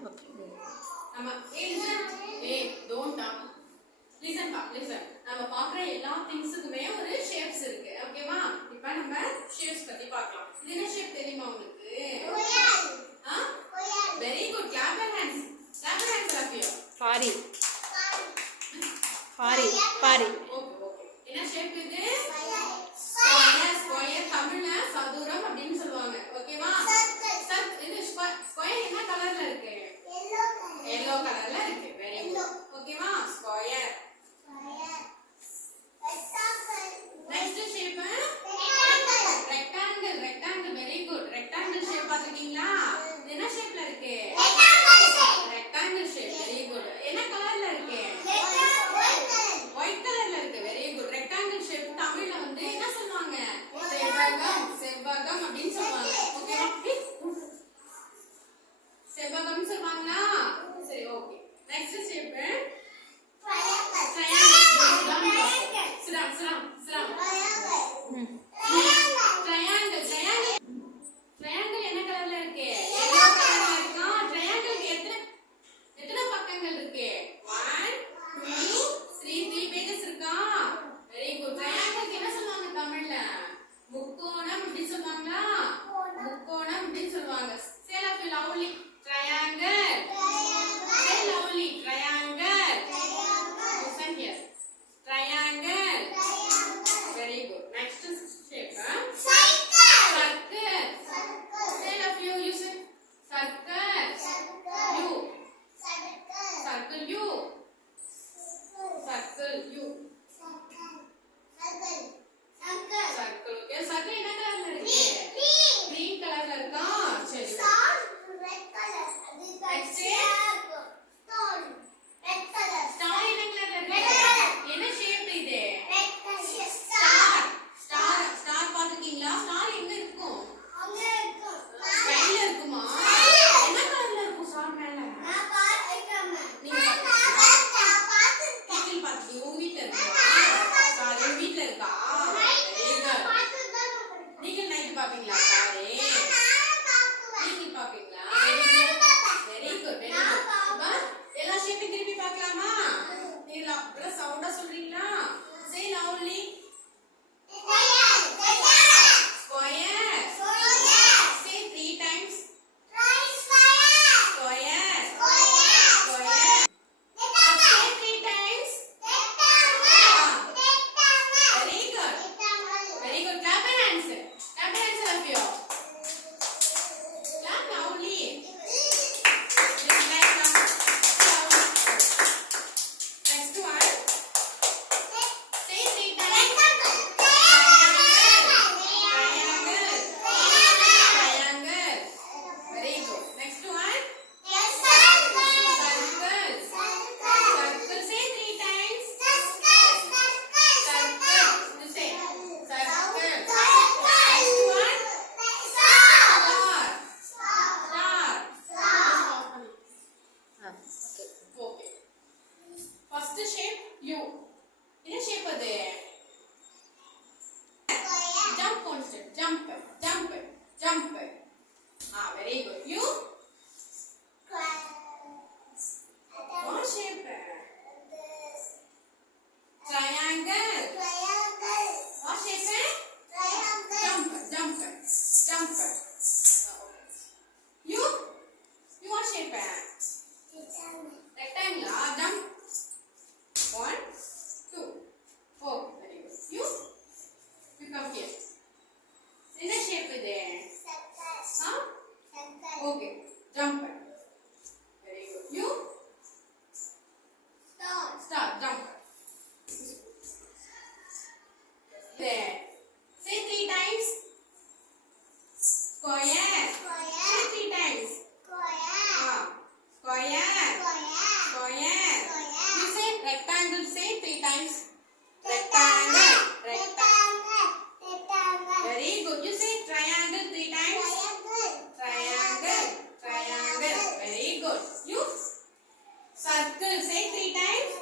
நம்ம don't talk. Listen. நம்ம பார்க்குற எல்லா திங்ஸுக்குமே ஒரு ஷேப்ஸ் இருக்கு. ஓகேவா? இப்போ நம்ம ஷேப்ஸ் பத்தி பார்க்கலாம். இது என்ன ஷேப் தெரியுமா உங்களுக்கு? Very good. Clap your hands. Rafiya. Pari. Okay. என்ன ஷேப் இது? ஸ்கொயர். தமிழ்ல சதுரம் அப்படின்னு சொல்லுவாங்க. ஓகேவா? இது ஸ்கொயர் என்ன கலர்ல இருக்கு? yellow கலர்ல இருக்கு. Very good. ஓகேவா? Square. Next shape rectangle. Very good. Rectangle shape பாத்துட்டீங்களா? இது என்ன ஷேப்ல இருக்கு? Rectangle shape. Very good. என்ன கலர்ல இருக்கு? ஒயிட் கலர்ல இருக்கு. Very good. ரெக்டாங்கிள் ஷேப் தமிழ்ல வந்து என்ன சொல்லுவாங்க? செவ்வகம் அப்படின்னு சொல்லுவாங்க. ஓகேவா? செவ்வகம் சொல்லுவாங்களா? சரி, ஓகே. நெக்ஸ்ட் ஷேப் ட்ரையாங்கிள் என்ன கலர்ல இருக்கு? yellow கலர்ல இருக்கா? ட்ரையாங்கிளுக்கு எத்தனை பக்கங்கள் இருக்கு? 1 2 3 பேजेस இருக்கா? Very good. ட்ரையாங்கிளுக்கு என்ன சொல்லுவாங்க தமிழ்ல? முக்கோணம் அப்படி சொல்லுவாங்களா? முக்கோணம் அப்படி சொல்லுவாங்க. say lovely triangle. say lovely triangle. listen here. Triangle. Very good. Next shape. Circle. Say love you say circle. U. Circle U. Circle. Okay. Circle என்ன கலர்ல இருக்கு? green கலர்ல இருக்கா? சரி. ஸ்டார் என்ன கலர்ல இருக்கு? என்ன ஷேப் இது? ஸ்டார் பாத்துட்டீங்களா? ஸ்டார் எங்க இருக்கும்? ஸ்கைல இருக்குமா? என்ன கலர்ல இருக்கும் ஸ்டார் மேல? நீங்க பாத்தீங்க உங்க வீட்ல இருக்கா? ஸ்டார் உங்க வீட்ல இருக்கா? நீங்க நைட் பாப்பீங்களா ஸ்டார்? நீங்க பாப்பீங்களா? Very good. எல்லா ஷேப்பையும் திருப்பி பார்க்கலாமா? நீங்க அப்படியே சவுண்டா சொல்றீங்களா? say loudly. Square. Say 3 times. Square. Say 3 times. Very good. Clap your hands. Rafiya. Clap loudly. Next one. Say 3 times. Triangle. Very good. Next one. Circle. Say 3 times. Circle. You say circle. Next one. Star. Okay. First shape U. என்ன shape அது? Jump on step. Jump. Very good. U. What shape? Triangle. What shape? Jump. U. What shape? Rectangle. Jump. 1 2 4. Very good. You come here. என்ன shape இது? Okay. Jump. Very good. You star. Jump. There. Say 3 times. Square. Say 3 times. Square. You say rectangle. Say 3 times. Rectangle. Very good. You say triangle 3 times. Triangle. Very good. You circle. Say 3 times.